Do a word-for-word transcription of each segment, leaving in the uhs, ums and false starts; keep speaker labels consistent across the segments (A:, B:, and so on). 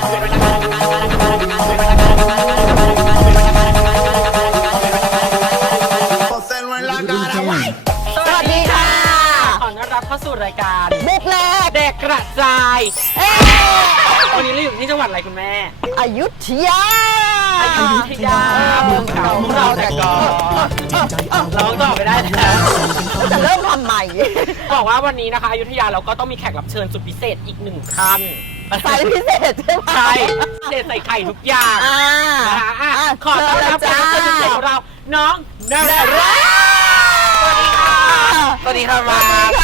A: สวัสดีค่ะ
B: ขอต้อนรับเข้าสู่รายการ
A: บุกแลก
B: เด็กกระจายวันนี้เราอยู่ที่จังหวัดอะไรคุณแม่
A: อยุธยา
B: อยุธยาเมืองเก่าของเราแต่ก่อนร้องต่อไปได้แล้ว
A: จะเริ่มทำใหม่
B: บอกว่าวันนี้นะคะอยุธยาเราก็ต้องมีแขกรับเชิญสุดพิเศษอีกหนึ่งท่าน
A: สายพิเศษใช่ไหม
B: ใช่เด็ดใส่ไข่ทุกอย่างนะคะขอต้อนรับแขกรับเชิญพิเศษของเราน้องนารา
C: สวัสดีค่ะมา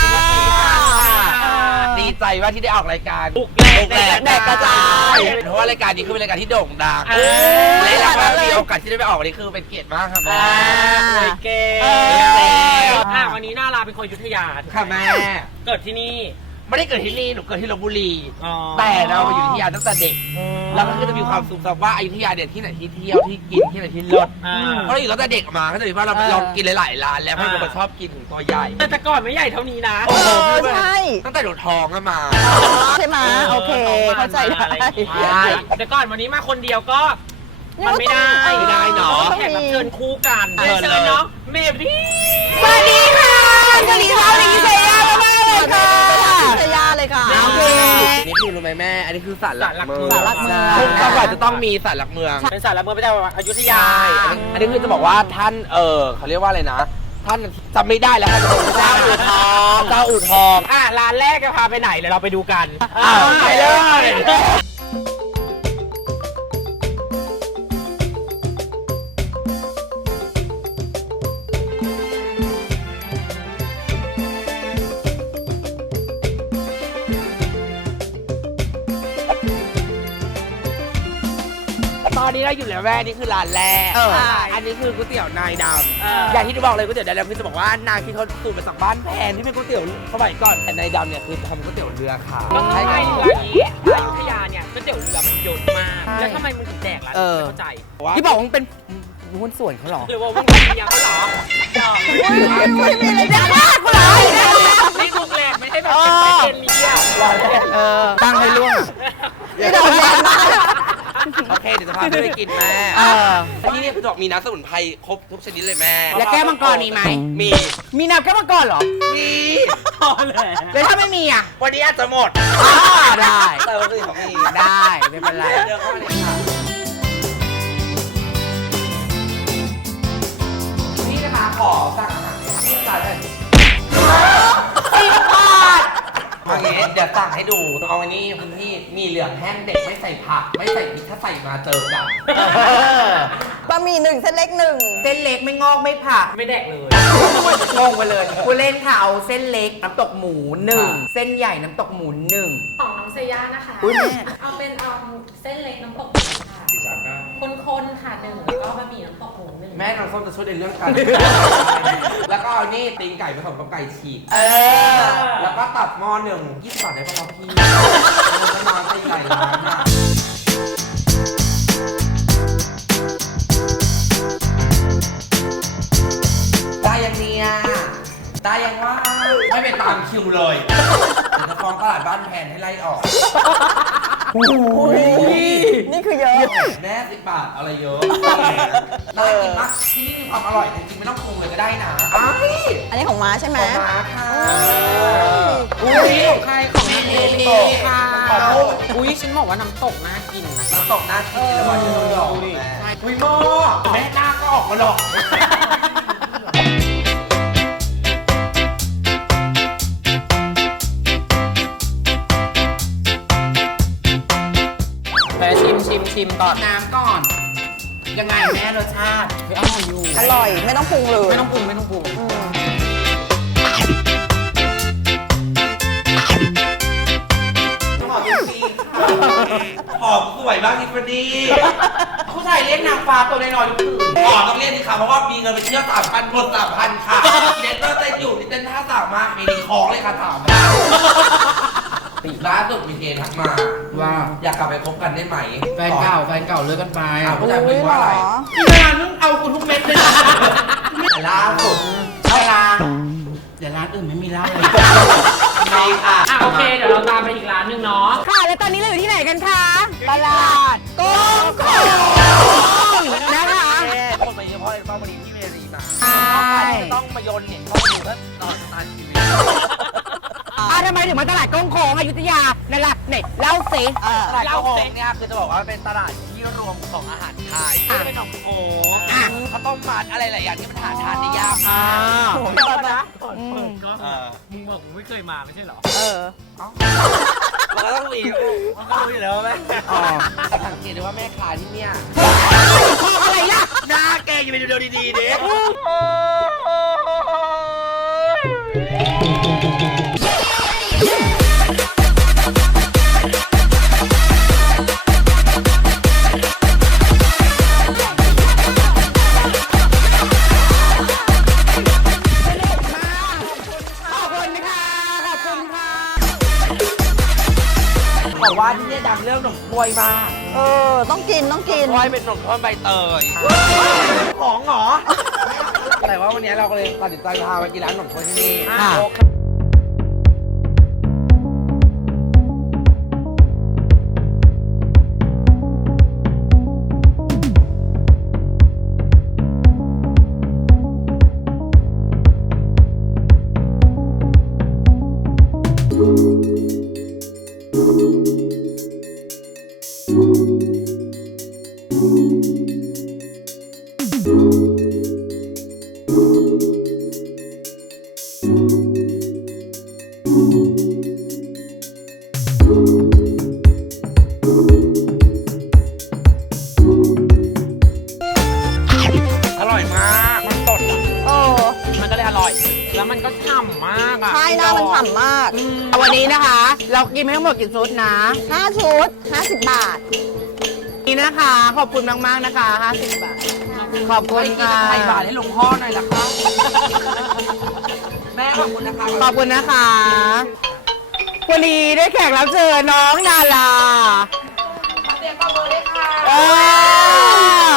C: ดีใจว่าที่ได้ออกรายการ
B: บุกแลก
A: แดกกระจาย
C: เพราะว่ารายการนี้คือเป็นรายการที่โด่งดังและแล้วก็มีโอกาสที่ได้ไปออกนี่คือเป็นเกียรติมากค่ะแม่
B: เก่งวันนี้นาราเป็นคนอยุธยา
C: ค่ะแม่
B: เกิดที่นี่
C: ไม่ได้เกิดที่นี่หนูเกิดที่ลพบุรีแต่เราไปอยู่อยุธยาตั้งแต่เด็กแล้วก็คือจะมีความสุขสับว่าอยุธยาเด็ดที่ไหนที่เที่ยวที่กินที่ไหนที่รสเพราะเราอยู่ตั้งแต่เด็กมาก็จะมีว่าเราลองกินหลายๆร้านแล้วเพราะเราชอบกินถึงตัวใหญ่
B: แต่แต่ก่อนไม่ใหญ่เท่านี้นะ
A: โอ้ใช่
C: ตั้งแต่หนูท้องก็มา
A: ใช่ไหมโอเคเข้าใจได้
B: แต่ก่อนวันนี้มาคนเดียวก็มันไม่ได้
C: ไม่ได้เนาะ
B: แขกรับเชิญคู่กันเชิญน้องเมรี่
A: สวัสดีค่ะสวัสดีค่ะสวัสดีเซียมากเลยค่ะเซียเลยค่ะโอเค
C: นี่คือรู้ไหมแม่อันนี้คือศาลหลักเมือง
A: ศาลหลักเมือง
C: ทุกจังหวัดจะต้องมีศาลหลักเมือง
B: เป็นศาลหลักเมืองประจำอยุธยา
C: อันนี้คือจะบอกว่าท่านเออเขาเรียกว่าอะไรนะท่านจำไม่ได้แล้วค่ะจะเป็นเจ้าอู่ทองเจ้าอู่ทอง
B: อ่ะร้านแรกจะพาไปไหนเดี๋ยวเราไปดูกัน
C: ไปเลยตอนนี้เราอยู่แล้วแม่นี่คือร้านแรกอันนี้คือก๋วยเตี๋ยวนายดำอย่างที่เราบอกเลยก๋วยเตี๋ยวนายดำคือจะบอกว่านางที่เขาสูตรมาจากบ้านแพนที่เป็นก๋วยเตี๋ยวสมัยก่อนแต่นายดำเนี่ยคือทำก๋วยเตี๋ยวเรือขาย
B: ทำไมร้านนี้อยุธยาเนี่ยก๋วยเตี๋ยวเรือมันเยอะมากแล้วทำไมมึงถึงแดกล่ะไม่เข้าใจ
C: ที่บอกว่ามันเป็นหุ้นส่วนเขาหรอ
B: หรือว่ามึงเป็นยังเขาหรอ
A: ไม่มีอะไรจะมากเลย
B: ไม่บุกแหลกไม่ใช่แบบเป็นมีอ่ะ
C: ตั้งให้ล่วง
A: นี่เราแย่มาก
C: โอเคเดี๋ยวจะพาไปกินแม่ที่นี่คือบอกมีน้ำสมุนไพรครบทุกชนิดเลยแม่
A: แล้วแก้วมังกรมีไหม
C: มี
A: มีน้ำแก้วมังกรเหรอ
C: มี
B: พอเลย
A: แล้วถ้าไม่มีอ่ะ
C: วันนี้อาจจะหมด
A: ได้
C: แต่วันอื่นของมี
A: ได้ไม่เป็นไร
C: เดินเข้ามาเลยค่ะนี่นะคะขอสั่งอาหารที่ร้านเลย
A: สิบบาท
C: เอางี้เดี๋ยวสั่งให้ดูเอาอันนี้คุณพี่มีเหลืองแห้งเด็กไม่ใส่ผักไม่ใส่พริกถ้าใส่มาเจอกัน
A: บะหมี่หนึ่งเส้นเล็กหนึ่ง
D: เส้นเล็กไม่งอกไม่ผัก
B: ไม่แดกเลย
D: งงไปเลยกูเล่นค่ะเอาเส้นเล็กน้ำตกหมูหนึ่งเส้นใหญ่น้ำตกหมูหนึ่ง
E: ของน้องเซย่านะคะ
D: อุ้ยแม่
E: เอาเป็นเอาเส้นเล็กน้ำตกหมูค่ะคนๆค่ะหนึ่งแล้วก็บะหมี่น้ำตกหมูหนึ่ง
C: แม่น้องส้มจะช่วยในเรื่องการแล้วก็เอานี่ตีนไก่ผสมกับไก่ฉีกแล้วก็ตัดหม้อหนึ่งยี่สิบบาทได้ป่ะพี่นอนตีไก่ร้านอ่ะได้ยังเนี่ยได้ยังว่าไม่ไปตามคิวเลยจะฟ้องตลาดบ้านแพนให้ไล่ออก
A: นี่คือเยอะ
C: แม่สิบบาทอะไรเยอะน่ากินมากที่นี่มีความอร่อยจริงๆไม่ต้องปรุงเลยก็ได้นะ
A: อันนี้ของม้าใช่ไหม
C: ของม้าค่ะ
B: อุ้ยของใครของแม่เอค่ะอุ้ยฉันบอกว่าน้ำตกน่ากินนะ
C: น้ำตกน่ากินเลยว่าฉันยอมแม่อุ้ยโม่แม่หน้าก็ออกมาหรอก
B: ชิมชิมชิมก่อน
D: น้ำก่อนยังไงแม่รสชาติ
B: อร่อยอยู่
A: อร่อยไม่ต้องปรุงเลย
B: ไม่ต้องปรุงไม่ต้องปรุง
C: หอมจริงหอมสวยมากทิฟฟานี่
D: ผู้ชายเรียกนางฟ้าตัวน้อยๆทุกคืน
C: หอมต้องเรียกสิค่ะเพราะว่ามีเงินไปเที่ยวสามพันคนสามพันค่ะเด็ดเตอร์เต้นอยู่นี่เต้นท่าสาวมากมีดีคองเลยค่ะสามติดล่าสุดมีเกณฑ์ทักมาว่าอยากกลับไปคบกันได้ไหม
D: แฟนเก่าแฟนเก่าเลิกกันไป
C: ผู้ชายเป็นว่าอะไร
D: พี่ร้านเอาคุณทุกเม็ดเลย
C: แต่ล่าสุด
D: ใช่ร้านเดี๋ยวร้านอื่นไม่มีเหล้าเลย
B: ใช่ค่ะโอเคเดี๋ยวเราตามไปอีกร้านนึงเนาะ
A: ค่ะแล้วตอนนี้เราอยู่ที่ไหนกันคะตลาดกุ้งของนะคะ
C: คนมาเยอะเพราะไอ้ป้าวันนี้ที่เมรีมา
A: ใช่
C: จะต้องมาโยนเนี่ยเข้ามาดูแล้วตอนตอนชีวิต
A: อ่าทำไมถึงมาตลาดกุ้งของอยุธยานั่นล่ะเนี่ยเล่าสิ
C: ตลาดโค้งเนี่ยคือจะบอกว่าเป็นตลาดที่รวมของอาหารไทยที่เป็นของโค้งข้าวต้มมัดอะไรหลายอย่างที่มันหาทานได้ยาก
A: อ่า
B: เดี๋ยวนะ
A: อืม
B: ก็มึงบอกมึงไม่เคยมาไม่ใช่เหรอ
A: เออ
C: มันก็ต้องมี
B: มันก็รู้อยู่แล้วไหม
C: สังเกตได้ว่าแม่ค้าที่เนี่ย
A: คออะไรล่ะ
C: หน้าแกอย่าไปดูดีๆเด็ก
A: ขอบคุณค่ะ ขอบคุณค่ะ
C: บอกว่าที่เนี่ยดังเรื่องขนมกล้วยมาก
A: เออ ต้องกิน ต้องกิน
C: กล้วยเป็นขนมกล้วยใบเตยของเหรอ แต่ว่าวันนี้เราก็เลยตัดสินใจพามากินร้านขนมกล้วยที่นี่
A: ค่ะ
C: อร่อยมากมันสดอ่ะ
A: เออ
B: มันก็เลยอร่อย แล้วมันก็ฉ่ำมากอ่ะ
A: ใช่หน้ามันฉ่ำมาก วันนี้นะคะ เรากินไม่ทั้งหมดกี่ชุดนะห้าชุดห้าสิบบาท นี่นะคะ ขอบคุณมากๆนะคะห้าสิบบาท ขอบคุณ
C: ไม่กิน
A: ค่ะ
C: ไข่บาทให้หลวงพ่อหน่อยนะคะ แม่ขอบคุณนะคะ
A: ขอบคุณนะคะ วันนี้ได้แขกรับเชิญน้องนาลา
C: เตรียมปรบมือด้วยค่ะ
A: เออ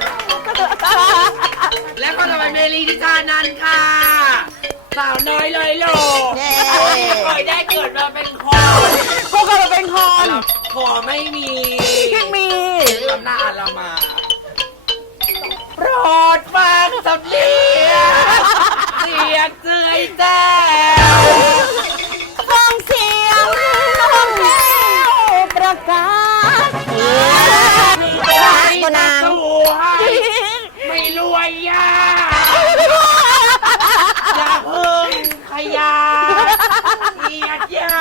C: และก็จะเป็นเมลีทิชานันท์ค่ะ สาวน้อยเลยโล
A: เย้
C: ที่เคยได้เกิดมาเป็นคน
A: พวกเราเป็นคน
C: ขอไม่มี
A: ที่มี
C: อำนาจเรามาโปรดฟังสำเนียงเสียงเจือยแจ้ว
A: ฟังเสียงน้องแก้วประกาศตัวนาง
C: สู้ให้ไม่รวยยากอย่าเพิ่งขยาเกียดยา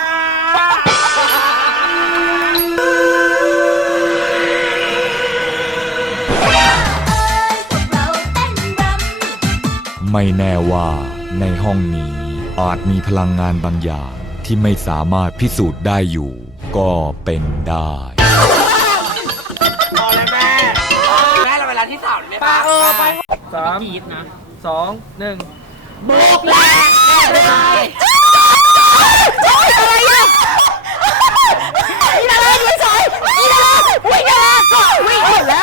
F: ไม่แน่ว่าในห้องนี้อาจมีพลังงานบางอย่างที่ไม่สามารถพิสูจน์ได้อยู่ ก็เป็นได้
C: พอเลยแม่ แม่เราเวลาที่สาวเลยไหมเออไป
B: สามกีดนะ
G: สองหนึ่ง
C: บุกเลยเลย
A: อะไรอ่ะอีนาลาอยู่เฉยอีนาลาวิ่งนาลาก็วิ่งหมดแล้ว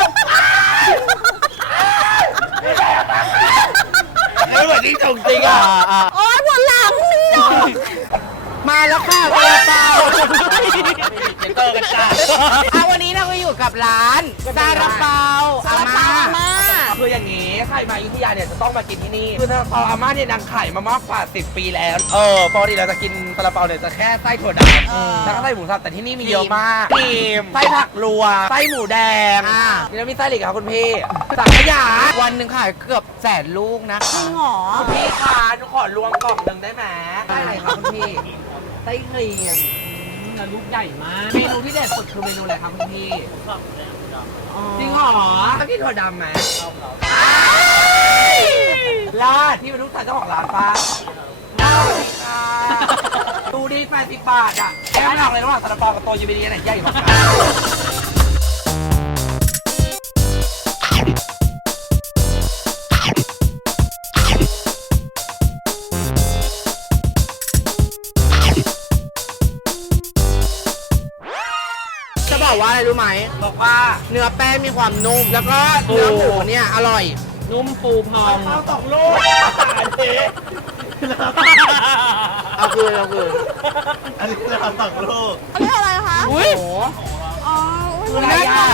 C: ไม่เหมือนที่จงจริงอ่ะ
A: โอ๊ยปวดหลังมาแล้วค่ะซาลาเปา
C: เจอกันจ้า
A: อ่ะวันนี้เราก็อยู่กับร้านซาลาเปาอาม่า
C: คืออย่างนี้ใครมาอยุธยาเนี่ยจะต้องมากินที่นี่ คือซาลาเปาอาม่าเนี่ยนางขายมามากกว่าสิบปีแล้ว เออปกติเราจะกินซาลาเปาเนี่ยจะแค่ไส้ถั่วดำแล้วก็ไส้หมูสับแต่ที่นี่มีเยอะมากครีมไส้ผักรวมไส้หมูแดงนี่แล้วมีไส้เหล็กครับคุณพี่สังขยา
D: วันหนึ่งขายเกือบแสนลูกนะ
A: จริงเหรอ
C: คุณพี่คะหนูขอรวมกล่องหนึ่งได้ไหมได้ไหมครับคุณพี่ไส้ครีม
B: แล้วลูกใหญ่มาก
C: เมนูที่เด็ดสุดคือเมนูอะไรครับคุณพี่จริงเหรอต้องกินถั่วดำไหมลาดพี่เป็นลูกชายเจ้าของร้านป้าสวัสดีค่ะดูดีแปดสิบบาทอ่ะแค่ไม่ออกเลยระหว่างซาลาเปากับโตยูเบดีอันไหนใหญ่กว่ากัน
A: จะบอกว่าอะไรรู้ไหม
C: บอกว่า
A: เนื้อแป้งมีความนุ่ม แล้วก็เนื้อหมูเนี่ยอร่อย
B: นุ่มปูพอง
C: เอาสองลูกตายเจ๊
A: เอาคืนเอาคืน
C: อันนี้เราสองลูก
A: อันนี้อะไรคะ
B: อุ้ย
A: อ๋อ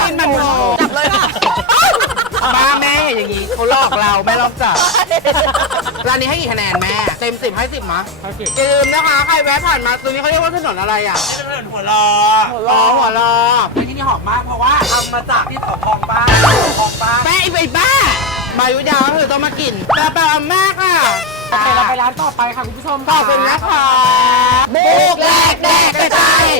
A: กินมันโง่
B: จับเลยค่ะ
A: บ้าแม่อย่างงี้เขาหลอกเราแม่หลอกจับร้านนี้ให้กี่คะแนนแม่ เต็มสิบให้สิบมะอย่าลืมนะคะ ใครแวะผ่านมาตรงนี้เขาเรียกว่าถนนอะไรอ่ะ
C: นี่เป็นถนนหัวรอ
A: อ๋อหัวรอ
C: ที่นี่หอมมากเพราะว่าทำมาจากที่สพองบ้านสพองบ้าน
A: แม่ไอ้ใบบ้า มายุดาวก็คือต้องมากินแต่เปล่ามากค่ะ
B: โอเคเราไปร้านต่อไปค่ะคุณผู้ชม
A: ขอบคุณนะคะบุกแหลกแดกกระจาย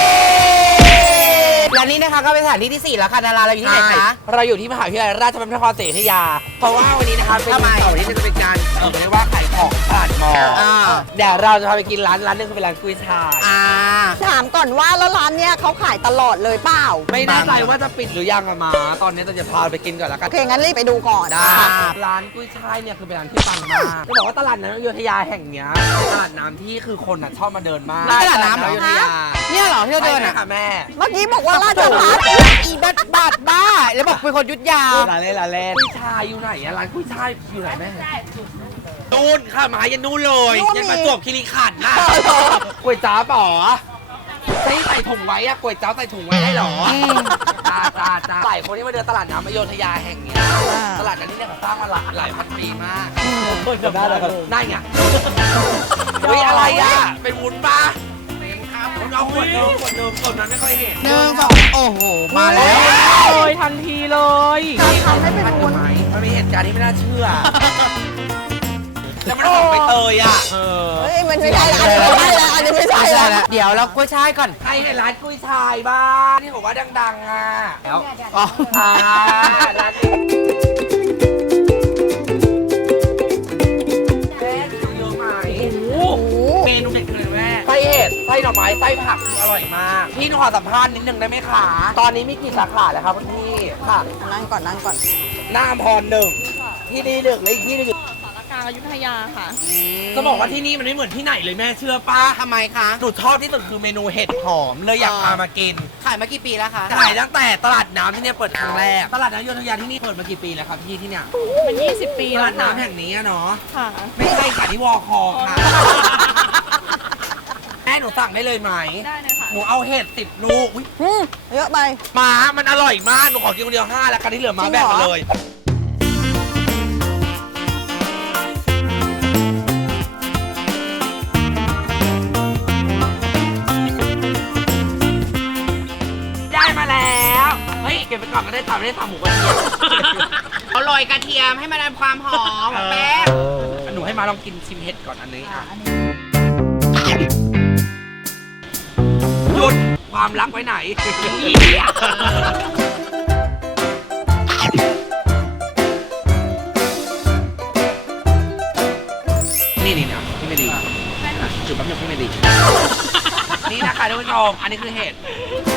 A: และนี่นะคะก็เป็นสถานที่ที่สี่แล้วค่ะดาราเราอยู่ที่ไหนคะ
C: เราอยู่ที่มหาวิทยาลัยราชภัฏพระนครศรีอยุธยา เพราะว่าวันนี้นะคะเป็น
A: ทำไม
C: วันเสาร์ที่จะเป็นการเออเรียกว่าขายของตลาดมอลล์
A: อ่า
C: เดี๋ยวเราจะพาไปกินร้านร้านหนึงคือเป็นร้านกุ้ยช่าย
A: อ่า
G: ถามก่อนว่าแล้วร้านเนี้ยเขาขายตลอดเลยเปล่า
C: ไม่แน่ใจว่าจะปิดหรือยังอะมา ตอนนี้เราจะพาไปกินก่อนแล้วกั
G: โอน เค งั้นรีบไปดูก่อน
C: ได้ร้านกุ้ยช่ายเนี่ยคือเป็นร้านที่ปังมากจะบอกว่าตลาดน้ำอยุธยาแห่งเนี้ยเป็นตลาดน้ำที่คือคนอ่ะชอบมาเดินมาก
A: ตลาดน้ำเหรอ
C: อยุธยา
A: เนี่ยเหรอที่เราเดิน
C: ใช่
A: อ่ะ
C: ค่ะแม่
G: เมื่อกี้บอกว่าราชพัฒน์
A: อีบัดบาดบ้า แล้วบอกเป็นคนยุดยาว
C: ร้านเล่นร้านเล่นกุ้ยช่ายอยู่ไหนอะร้านกุ้ยช่ายอยู่ไหนแม่นู่นค่ะมายันนู่นเลยยังมาจวบคิริขันธ์น่ะก๋วยจ้าป๋อใส่ใส่ถุงไว้อะก๋วยจ้าใส่ถุงไว้ได้เหรอจ้าจ้าจ้าหลายคนที่มาเดินตลาดน้ำอโยธยาแห่งเนี้ยตลาดน้ำที่เนี่ยเขาสร้างมาหลายหลายพันปีมากได้เลยครับได้ไงเฮ้ยอะไรอะเป็นวุ้นปะคุณเอาขวดเดิมขวดเดิมขวดนั้นไม่ค่อยเห็น
A: หนึ่งสองโอ้โห มาแล้ว
B: เลยทันทีเลย
G: ทำให้เป็นวุ้น
C: มันมีเหตุการณ์ที่ไม่น่าเชื่อ แล้วมันออกไปเตยอ่ะ
B: เออ
G: เฮ้ย มันไม่ใช่ละอันนี้ไม่ใช่ละอันนี้ไม่ใช่
A: ใช่
G: ละ
A: แล้วเดี๋ยวเรากุ้ยช่ายก่อน
C: ใครเห็นร้านกุ้ยชายบ้างที่บอกว่าดังๆอ่ะแล้ว
A: อ๋อ
C: อ่าร้านแม่ที่ดูเยอะไหมโอ้โหเมนูเด็ดคืออะไรแม่ไส้เห็ดไส้หน่อไม้ไส้ผักคืออร่อยมาก พี่หนูขอสัมภาษณ์นิดนึงได้ไหมคะ ตอนนี้มีกี่สาขาแล้วครับคุณพี่ค่ะ
G: นั่งก่อนนั่งก่อน
C: หน้าอำพรหนึ่งที่นี่หนึ่งและอีกที่หนึ่ง
E: กลางอยุธยาค่ะ
C: จะบอกว่าที่นี่มันไม่เหมือนที่ไหนเลยแม่เชื่อป้า
A: ทำไมคะ
C: หนูชอบที่สุดคือเมนูเห็ดหอมเลยอยากพามากิน
A: ขายมากี่ปีแล้วคะ
C: ขายตั้งแต่ตลาดน้ำที่เนี่ยเปิดครั้งแรก ตลาดน้ำอยุธยาที่นี่เปิดมากี่ปีแล้วครับพี่ที่เนี่ย
E: มันยี่สิบปี
C: ต
E: แล้
C: ลาว ด
E: ค่ะ
C: น้ำแห่งนี้อะเนาะ
E: ค่ะ
C: ไม่ใช่ค่ะที่วอคอค่ะแม่หนูสั่งได้เลยไหม
E: ได้เลยค่ะ
C: หนูเอาเห็ดสิบลูกอุ๊ย
G: อืมเยอะไป
C: มามันอร่อยมากหนูขอกินคนเดียวห้าแล้วกันที่เหลือมา
G: จริง
C: แบ่ง
G: เหรอ
C: มาเลยได้มาแล้วเฮ้ยเก็บไปก่อนก็ได้ตามไม่ได้ตามหมูกระเทียม
A: เอาโรยกระเทียมให้มันได้ความหอมแป๊บ
C: หนูให้มาลองกินชิมเห็ดก่อนอันนี้อ่ะหยุดความรักไว้ไหน นี่นี่นะพี่ไม่ดีจุดแป๊บนึงพี่ไม่ดี นี่นะคะทุกผู้ชมอันนี้คือเห็ด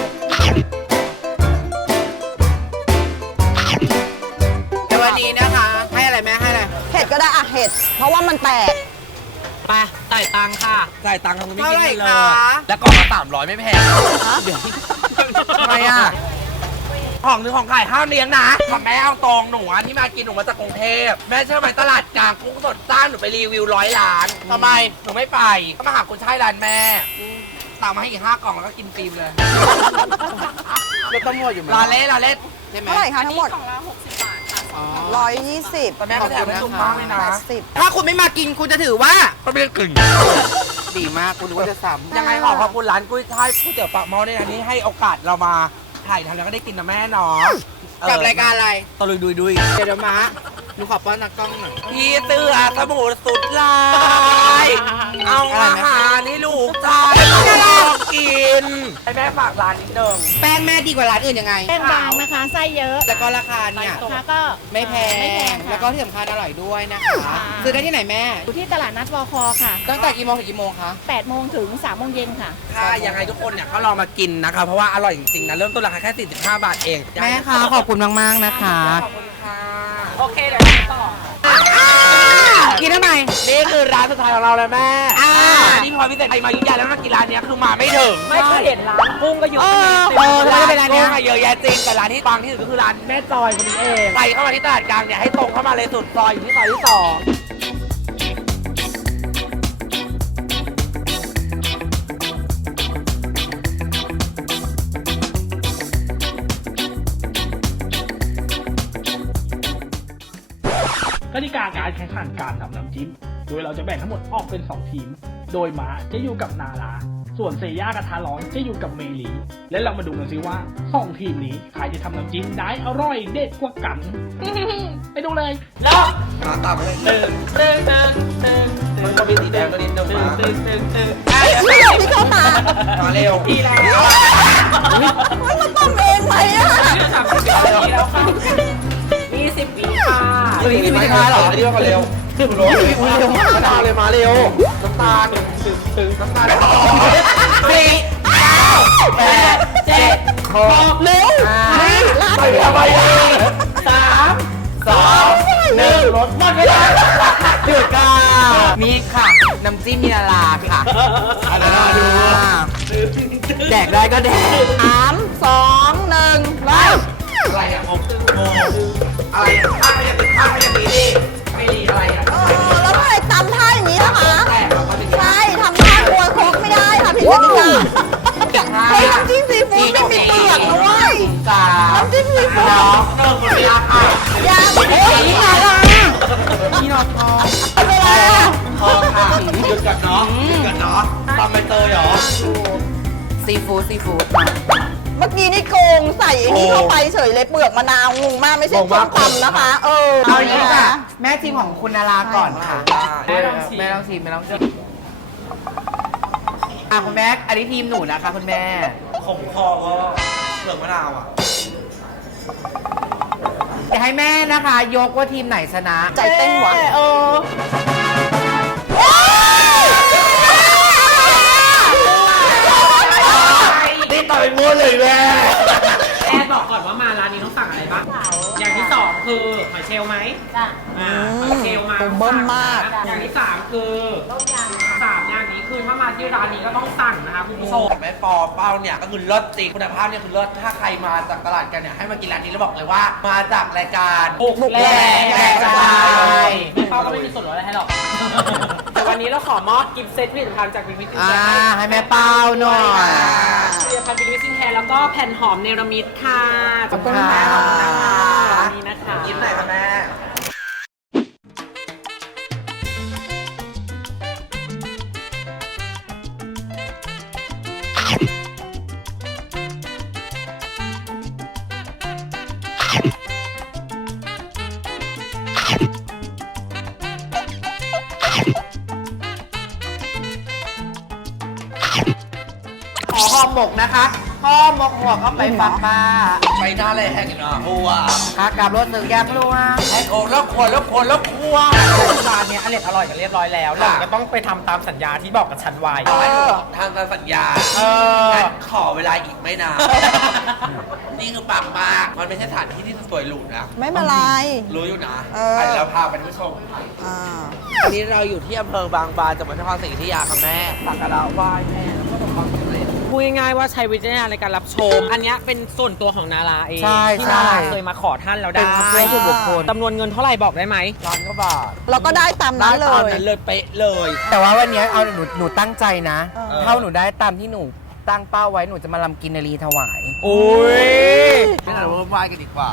A: แต่วันนี้นะคะ ให้อะไรแม่ให้อะไร
G: เห็ดก็ได้อะเห็ด เพราะว่ามันแตก
C: ไปจ่ายตังค่ะจ่ายตังค์ทำไมไม่กิน
A: เท่าไหร่
C: กันเลย
A: คะ
C: แล้วกล่องละสามร้อยไม่แพงเดี๋ยวทำไมอ่ะของหนึ่งของขายห้ามเลี้ยงนะทำแม่เอาตรงหนูอันที่มากินหนูมาจากกรุงเทพแม่เชื่อไหมตลาดกลางกุ้งสดจ้างหนูไปรีวิวร้อยล้านทำไมหนูไม่ไปก็มาหาคุณชายร้านแม่สั่งมาให้อีกห้ากล่องแล้วก็กินฟรีเลย
A: เราต้องหมดอยู่ไหม
C: ลาเล่ลาเล่
A: ใช่ไหม
G: เท่าไหร่คะทั้งหมด
E: ของเราหกสิบบาทค่ะ
A: อ๋อ
G: ร้อยยี่สิบ
C: แต่แม่ก็แถมให้ลุงมากเลยนะ
G: แปดสิบ
A: ถ้าคุณไม่มากินคุณจะถือว่า
C: ก็ไม่ได้กลิ่น
A: ดีมากคุณนึกว่าจะซ้ำ
C: ยังไงขอขอบคุณร้านกุ้ยช่ายก๋วยเตี๋ยวปากหม้อด้วยนะที่ให้โอกาสเรามาถ่ายทำแล้วก็ได้กินนะแม่เนาะ
A: กับรายการอะไร
C: ตะลุยดุยดุย
A: เดี๋ยวเดี๋ยวมาหนูขอป้อนตากล้องหน่อย
C: พี่เตือสมุนสุดลายเอาอาหารให้ลูกชายมาลองกินให้แม่ฝากร้านนิดนึง
A: แป้งแม่ดีกว่าร้านอื่นยังไง
E: แป้งบางนะคะ ไส้เยอะ
A: แล้วก็ราคาเนี่ย
E: ราคาก็
A: ไม่แพ
E: ไม่แพ
A: ง
E: งค่ะ
A: แล้วก็ที่สำคัญอร่อยด้วยนะคะ
E: ค่ะ
A: ซื้อได้ที่ไหนแม่
E: อยู่ที่ตลาดนัดวอคอค่ะ
A: ตั้งแต่กี่โมงถึงกี่โมงคะ
E: แปดโมงถึงสามโมงเย็นค่ะ
C: ถ้ายังไงทุกคนเนี่ยก็ลองมากินนะคะ เพราะว่าอร่อยจริงๆนะ เริ่มต้นราคาแค่สี่สิบห้าบาทเอง
A: แม่คะขอบคุณมากๆนะคะ
C: ขอบคุณค่ะ
E: โอเคเดี๋ยวเราต่อ
A: กินทำไม
C: นี่คือร้านสุดท้ายของเราเลยแม่
A: อ่า
C: นี่พอพิเศษใครมายุ่งยากแล้วมากินร้านเนี้ยคือมาไม่ถึง
B: ไม่เคยเห็นร้านกุ้งก็อยู่
A: เอ
B: ที่
A: อ
B: นี่
A: เออทำไมเป็นร้านเนี้ย
C: กุ้งอะเยอะแยะจริงแต่ร้านที่ปังที่สุดก็คือร้านแม่จอยคนนี้เองใครเข้ามาที่ตลาดกลางเนี่ยให้ตรงเข้ามาเลยสุดซอยอยู่ที่ซอยที่สอง
H: ติกาการแข่งขันการทำน้ำจิ้มโดยเราจะแบ่งทั้งหมดออกเป็นสองทีมโดยม้าจะอยู่กับนาราส่วนเซย่ากับทารอนจะอยู่กับเมลีและเรามาดูกันซิว่าสองทีมนี้ใครจะทำน้ำจิ้มได้อร่อยเด็ดกว่ากัน ไปดูเลย
C: มาตามเลย
B: ตึงตึงตึงตึง
C: มันก็มีสีแดงก็นิดนึงมา
B: ตึงตึงตึง
G: พี่พี่เข้ามา
C: มาเร็ว
B: ทีแล้ว
G: มันมาต้มเองไหมอะ
B: สามสิบปีแล้วค่ะยี่สิบปีค่ะ
C: เฮ้ยนี่ไม่ได้เหรออันนี้มาเร็วขึ้นรถเร็วมากมาเลยมาเร็วน้ำตาลตึงตึงน้ำตาลสี่เก้าแปดเจ็ดหก
G: เร็ว
C: ไปทำไมสามสองหนึ่งรถหมดเวลาหยุดกัน
D: มีค่ะ น้ำจิ้มมีนาราค่ะ
C: อันนั้นดู
D: แดกได้ก็แดก
G: สามสองหนึ่งไป
C: อะไรอ่ะผมโมอะไรอ่ะไม่อย่างนี้ไม่อย่างนี้ดิไม่ดีอะไรอ่ะ
G: เออแล้วทำไมตำท่าอย่างนี้ล่ะคะ
C: แต่เราก็ถึง
G: ใช่ทำท่าครัวโคกไม่ได้ค่ะผิดกติกาเฮ้ยน้ำจิ้มซีฟู้ดไม่มีเปลือกนะเว้ย
C: สาม
G: น้ำจิ้มซีฟู้ด
C: น้องเริ่มหมดเวลาค่ะ
G: ยาโอ้ยมาละ
C: พี่นอนทอง
G: เวลา
C: ทองค่ะหยุดกับน้องหยุดกับน้องทำไปเตยเหรอ
D: ซีฟู้ดซีฟู้ด
G: เมื่อกี้นี่โกงใส่ไอ้นี่เข้าไปเฉยเลยเปลือกมะนาวงงมากไม่ใช่ส้มตำนะคะ เออ
D: เอาอย่างนี้ค่ะ แม่ทีมของคุณนาราก่อนค่ะ
C: ได้
D: แม่ลองชิมแม่ลองชิมแม่ลองชิมอ่ะคุณแม่อันนี้ทีมหนูนะคะคุณแม่
C: ขมคอก็เปลือกมะนาวอ่ะ
D: จะให้แม่นะคะ ยกว่าทีมไหนชนะ
G: ใจเต้นหวะ
D: เออ
C: นี่ต่อยม้วนเลยแม่
B: แอดบอกก่อนว่ามาร้านนี้ต้องสั่งอะไรบ้าง อย่างที่สองคือหอยเชลล์ไหม
E: จ้ะ
B: อ่าหอยเชลล์มา
G: ตัวเบิ้มมาก
B: อย่างที่สามคือสามอย่างนี้คือถ้ามาที่ร้านนี้ก็ต้องสั่งนะคะคุณผู้ชม
C: แม่ปอเป้าเนี่ยก็คือเลิศจริงคุณภาพเนี่ยคือเลิศถ้าใครมาจากตลาดกันเนี่ยให้มากินร้านนี้แล้วบอกเลยว่า มาจากรายการ
B: บุก
C: แหลกแหลกกระจาย
B: ไม่เข้าก็ไม่มีส่วนลดอะไรให้หรอก แต่วันนี้เราขอมอบกิฟต์เซตผลิตภัณฑ์จากวิวิต
D: อ่าให้แม่เป้าหน่อย
B: ผลิตภัณฑ์วิวิตซิงแคร์แล้วก็แผ่นหอมเนรมิตค่ะ
D: ขอบคุณค่ะ
B: ขอบคุณนะคะวันนี้นะคะ
C: ยิ้มหน่อยค่ะแม่
D: ขอห่อหมกนะคะห่อหมกหัวก็ไปฟักป้า
C: ไปหน้าเลยแหกเนาะหัว
D: ขากลับรถสึกยางลวง
C: แหกโอ้แล้วควรแล้วควรแล้วควร
B: ร้านเนี้ยอร่อยอร่อยกันเรียบร้อยแล้วเราก็ต้องไปทำตามสัญญาที่บอกกับฉันไว้
C: ทางการสัญญา
B: เออ
C: งั้นขอเวลาอีกไม่นาน นี่คือปากมากมันไม่ใช่สถานที่ที่สวยหรูนะ
G: ไม่เป็นไร
C: รู้อยู่นะ
G: เออ
C: ไปเราพาไปผู้ชม
G: อ่า
C: วันนี้เราอยู่ที่อำเภอบางบานจังหวัดนครศรีอยุธยาค่ะแม่สักการะไหว้แม่แล้วก็ประสบความสำเร็จ
B: พูดง่ายๆว่าใช้วิจารณญาณในการรับชม อันเนี้ยเป็นส่วนตัวของนาราเอง
D: ใช่
B: ที่
D: ใช่
B: นาราเคยมาขอท่านแล้วได้
D: เป็นความเชื่อส่วนบุคคล
B: จำนวนเงินเท่าไหร่บอกได้ไหม
C: ร้านก็บาท
G: เราก็ได้ตามนั้นเล
C: ตอน
G: ย
C: นั้นเลยเป๊ะเลย
D: แต่ว่าวันนี้เอาหนูหนูตั้งใจนะ
G: เออ
D: เท่าหนูได้ตามที่หนูตั้งเป้าไว้หนูจะมาลำกินนารีถวาย
B: โอ้ย
C: ไม่เราไหว้กันดีกว่า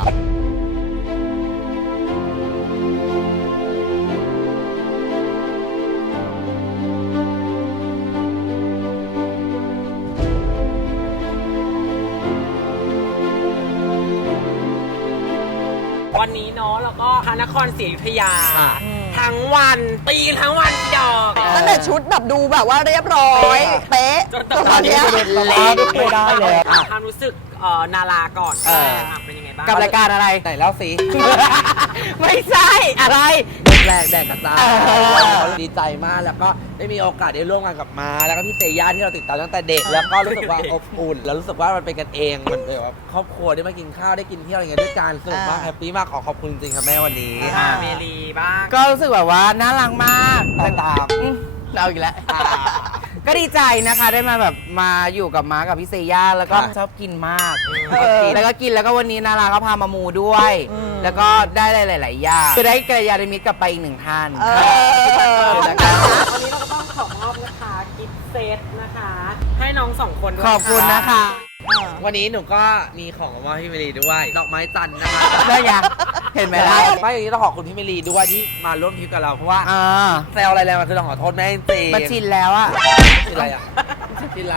B: วันนี้เนาะแล้วก็พระนครศรีอยุธยา ทั้งวันตีทั้งวันดอก
G: ตั้งแต่ชุดแบบดูแบบว่าเรียบร้อย เป๊ะ
B: จน
G: จนตอนเนี้ย
D: เละไม่ได้เลย
B: อ่ะความรู้สึกเอ่อนาราก่อน
D: เออ
B: อ่ะเป็นยังไงบ้าง
D: กับรายการอะไร
C: ไหนเล่าสิ
D: ไม่ใช่อะไร
C: แรกแดกกระจาย
D: เออ
C: ดีใจมากแล้วก็ได้มีโอกาสได้ร่วมงานกับมา แล้วก็พี่เซย่าที่เราติดตามตั้งแต่เด็ก แล้วก็รู้สึกว่าอบอุ่น แล้วรู้สึกว่ามันเป็นกันเองมันเป็นแบบครอบครัวได้มากินข้าวได้กินเที่ยวอะไรเงี้ยด้วยกันสนุกมากแฮปปี้มากขอขอบคุณจริงๆครับแม่วันนี้
B: อ่ะเมลีบ้าง
D: ก็รู้สึกแบบว่าน่ารักมาก
C: ต่างๆ
D: อืมเอาอีกแล้ว ก็ดีใจนะคะได้มาแบบมาอยู่กับม้ากับพี่เซย่าแล้วก็
C: ค่ะ
D: ชอบกินมาก
C: ชอบกิน
D: แล้วก็กินแล้วก็วันนี้นาราก็พามามูด้วย แล้วก็ได้หลายๆอย่างคือได้กัลยาณมิตรกลับไปอีกหนึ่งท่าน
G: เออ
D: นะคะ
B: วันนี้เราก็ต้องขอมอบนะคะกิฟต์เซตนะคะ ให้น้องสองคนด้วย
D: ขอบคุณนะคะ
C: วันนี้หนูก็มีของมาให้พี่เมลีด้วยดอกไม้จันทร์นะคะ
A: ได้ยังเห็นไหมล่ะ
C: ไม่อย่างนี้ต้องขอบคุณพี่เมลีด้วยที่มาร่วมทริปกับเราเพราะว่า
A: อ่า
C: แซวอะไรแรงมาคือต้องขอโทษแม่จริง
A: มันชินแล้วอ่ะ
C: ชินอะไรอ่ะชินอะไร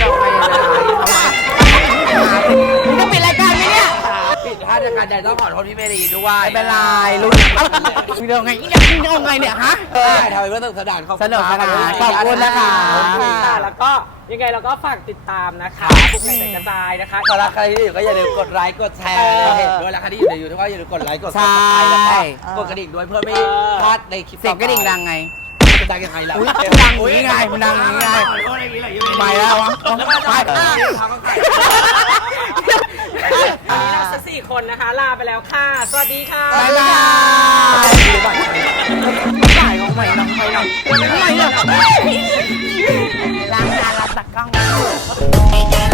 A: มึงจะปิดรายการไหมเนี่ย
C: ผิดพลาดจากการใดต้องขอโทษพี่เมลีด้วย
A: ไม่เป็นไรลุงมึงเดี๋ยวไงมึงจะเอาไงเนี่ยฮะ
C: เออทำไปเพื่อสนุกสนานขอบคุณ
A: สนุกสนานขอบคุณนะคะ
B: ค่ะแล้วก็ยังไงเราก็ฝากติดตามนะคะบุกในกระจายนะคะ
C: สำหรับใครที่อยู่ก็อย่าลืมกดไลค์กดแชร์ในเพจด้วยแล้วใครที่อยู่ในยูทูบก็อย่าลืมกดไลค์กดซับสไครต์แล้วก็กดกระดิ่งด้วยเพื่อไม่พลาดในคลิป
A: เสียงกระดิ่งดังไง
C: จะดังยังไงล่ะ
A: อุ้ยดังอย่างนี้ไงมันดังอย่างนี้ไงไม่แล้ววะ
C: แล้วก็จะ
A: ไป
C: ทำก็ใคร
B: วันนี้เราสักสี่คนนะคะ ลาไปแล้วค่ะ สวัสดีค่ะ
A: บ๊ายบายจ่ายของใหม่น้องใหม่น้องใหม่เนี่ยล้างจานล้างตักกล้อง